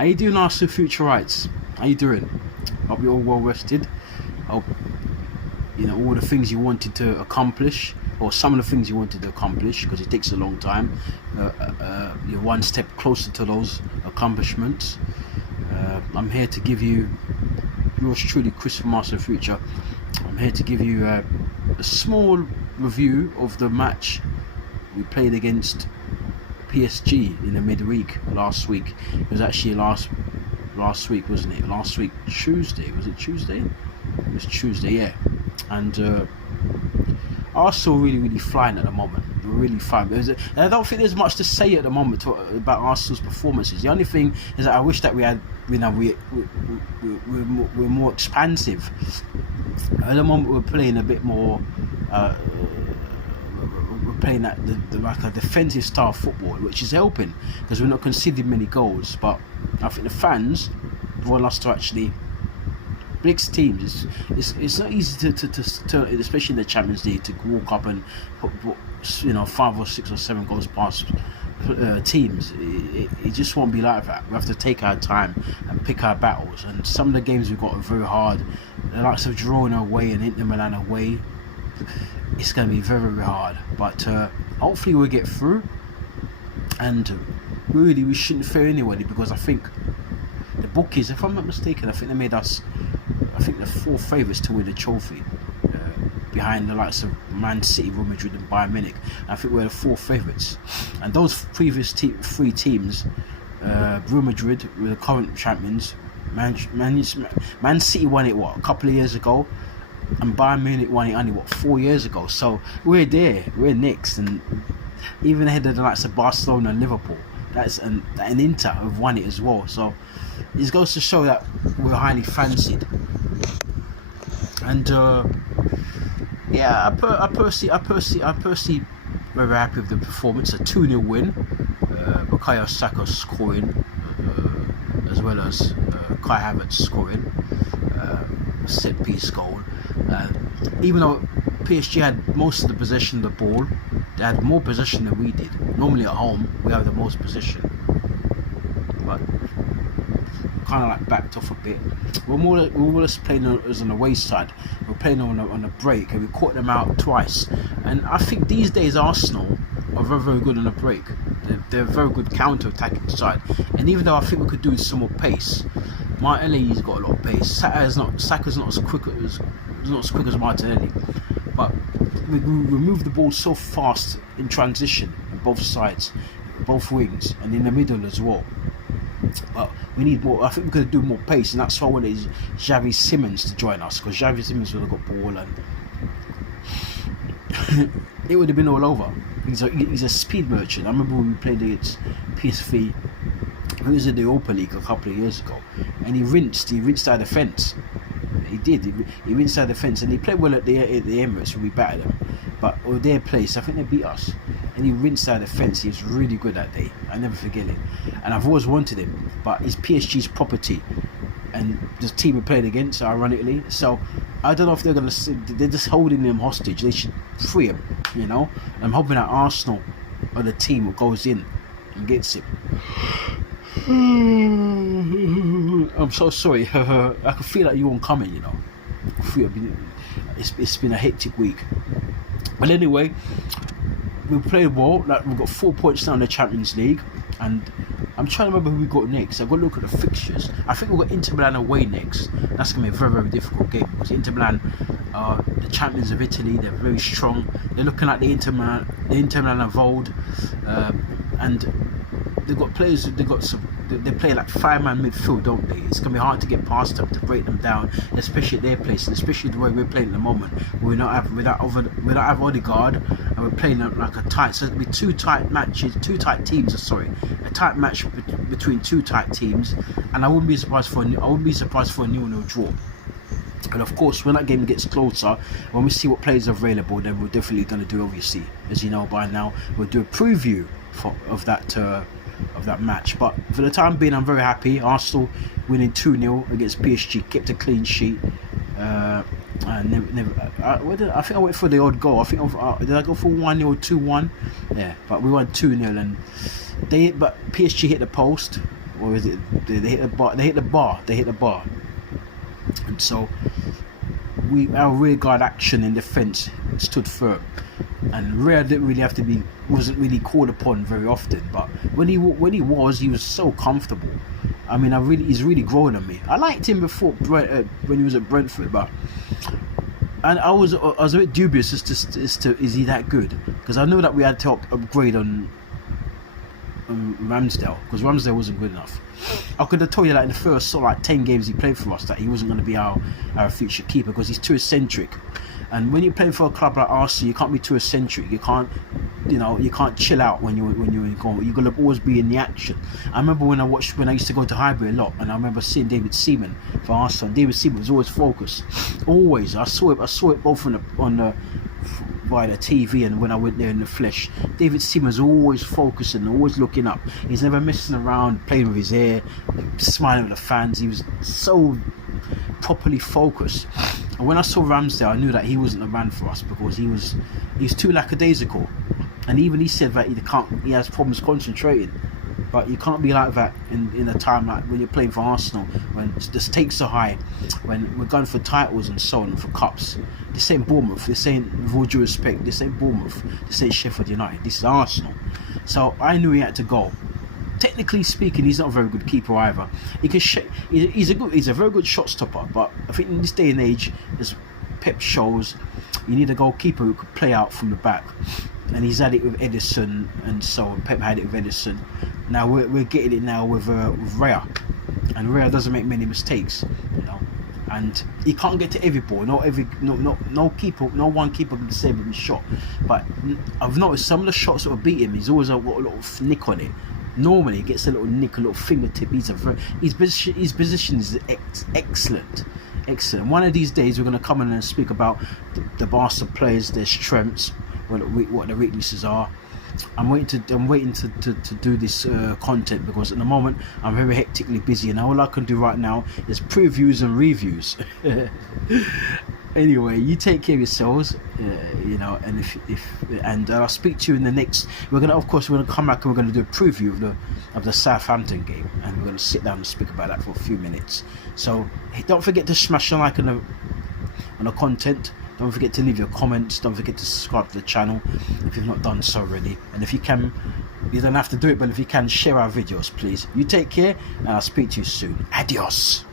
How you doing, Arsenal Future Rights? How you doing? Hope you're all well rested. Hope all the things you wanted to accomplish, or some of the things you wanted to accomplish, because it takes a long time. You're one step closer to those accomplishments. I'm here to give you, yours truly, Chris from Arsenal Future. I'm here to give you a small review of the match we played against PSG in the midweek last week. It was actually last week, wasn't it? Last week Tuesday. Was it Tuesday? It was Tuesday, yeah. And Arsenal really flying at the moment. We're really flying. And I don't think there's much to say at the moment about Arsenal's performances. The only thing is that I wish that we had, we're more expansive. At the moment we're playing a bit more. We're playing at like a defensive style football, which is helping because we're not conceding many goals. But I think the fans want us to actually. Big teams, it's not easy to especially in the Champions League, to walk up and put 5 or 6 or 7 goals past teams. It just won't be like that. We have to take our time and pick our battles. And some of the games we've got are very hard. The likes of drawing away and Inter Milan away, it's going to be very hard. But hopefully we'll get through. And really, we shouldn't fear anybody, because I think the bookies, if I'm not mistaken, I think they made us. I think the 4 favourites to win the trophy, behind the likes of Man City, Real Madrid and Bayern Munich. I think we're the 4 favourites. And those previous 3 teams, Real Madrid were the current champions, Man City won it, a couple of years ago, and Bayern Munich won it only, 4 years ago. So we're there, we're next, and even ahead of the likes of Barcelona and Liverpool. And Inter have won it as well. So it goes to show that we're highly fancied. And I personally very happy with the performance. A 2-0 win. Bukayo Saka scoring, as well as Kai Havertz scoring, set piece goal. Even though PSG had most of the possession of the ball, they had more possession than we did. Normally at home we have the most possession, but kind of like backed off a bit. We're more or less playing as on the away side. We're playing on a break, and we caught them out twice. And I think these days Arsenal are very good on the break. They're a very good counter-attacking side. And even though I think we could do with some more pace, Martinelli's got a lot of pace. Saka's not as quick as Martinelli, but we move the ball so fast in transition on both sides, both wings, and in the middle as well. But we need more. I think we could do more pace, and that's why I wanted Xavi Simons to join us, because Xavi Simons would have got ball and it would have been all over. He's a speed merchant. I remember when we played against PSV. He was in the Europa League a couple of years ago, and he rinsed our defence. He did. He rinsed our defence, and he played well at the Emirates when we battered them. But with their place, I think they beat us, and he rinsed our defence. He was really good that day. I never forget it. And I've always wanted him, but he's PSG's property, and the team we played against, ironically. So I don't know if they're just holding him hostage. They should free him. I'm hoping that Arsenal or the team who goes in and gets him. I'm so sorry. I can feel like you won't come in. It's been a hectic week. But anyway, we played well. Like, we've got 4 points now in the Champions League, and I'm trying to remember who we got next. I've got to look at the fixtures. I think we've got Inter Milan away next. That's going to be a very difficult game, because Inter Milan are the champions of Italy. They're very strong. They're looking like the Inter Milan of old, and they've got players. They play like 5-man midfield, don't they? It's going to be hard to get past them, to break them down, especially at their place, and especially the way we're playing at the moment. We don't have Odegaard, and we're playing like a tight. So it'll be 2 tight teams. A tight match between 2 tight teams, and I wouldn't be surprised for a 0-0 draw. And of course, when that game gets closer, when we see what players are available, then we're definitely going to do, obviously, as you know by now, we'll do a preview of that match. But for the time being, I'm very happy. Arsenal winning 2-0 against PSG, kept a clean sheet. I think I went for the odd goal. Did I go for 1-0 or 2-1? Yeah, but we won 2-0, but PSG hit the post. or is it? They hit the bar. They hit the bar. They hit the bar. And so our rear guard action in defence stood firm, and Rhea didn't really have to be, wasn't really called upon very often. But when he was so comfortable. I mean, he's really grown on me. I liked him before when he was at Brentford, but I was a bit dubious as to is he that good? Because I know that we had to upgrade on Ramsdale, because Ramsdale wasn't good enough. I could have told you that in the first 10 games he played for us that he wasn't going to be our future keeper, because he's too eccentric. And when you play for a club like Arsenal, you can't be too eccentric. You can't chill out when you're in goal. You're gonna always be in the action. I remember when I used to go to Highbury a lot, and I remember seeing David Seaman for Arsenal. And David Seaman was always focused. Always, I saw it both by the TV and when I went there in the flesh. David Seaman was always focusing, always looking up. He's never messing around, playing with his hair, smiling at the fans. He was so properly focused. And when I saw Ramsdale, I knew that he wasn't a man for us, because he's too lackadaisical. And even he said that he has problems concentrating. But you can't be like that in a time like when you're playing for Arsenal, when the stakes are high, when we're going for titles and so on, for cups. This ain't Bournemouth, this ain't, with all due respect, this ain't Bournemouth, this ain't Sheffield United, this is Arsenal. So I knew he had to go. Technically speaking, he's not a very good keeper either. He's a very good shot stopper, but I think in this day and age, as Pep shows, you need a goalkeeper who could play out from the back. And he's had it with Edison, and so on. Pep had it with Edison. Now we're getting it now with Rhea, and Rhea doesn't make many mistakes, and he can't get to every ball. No one keeper can save him a shot. But I've noticed some of the shots that will beat him, he's always got a little nick on it. Normally he gets a little nick, a little fingertip. His position is excellent. One of these days we're going to come in and speak about the Barca players, their strengths, what the weaknesses are. I'm waiting to do this content, because at the moment I'm very hectically busy, and all I can do right now is previews and reviews. Anyway, you take care of yourselves, and I'll speak to you in the next. We're gonna come back and we're gonna do a preview of the Southampton game, and we're gonna sit down and speak about that for a few minutes. So don't forget to smash a like on the content. Don't forget to leave your comments. Don't forget to subscribe to the channel if you've not done so already. And if you can, you don't have to do it, but if you can, share our videos, please. You take care, and I'll speak to you soon. Adios.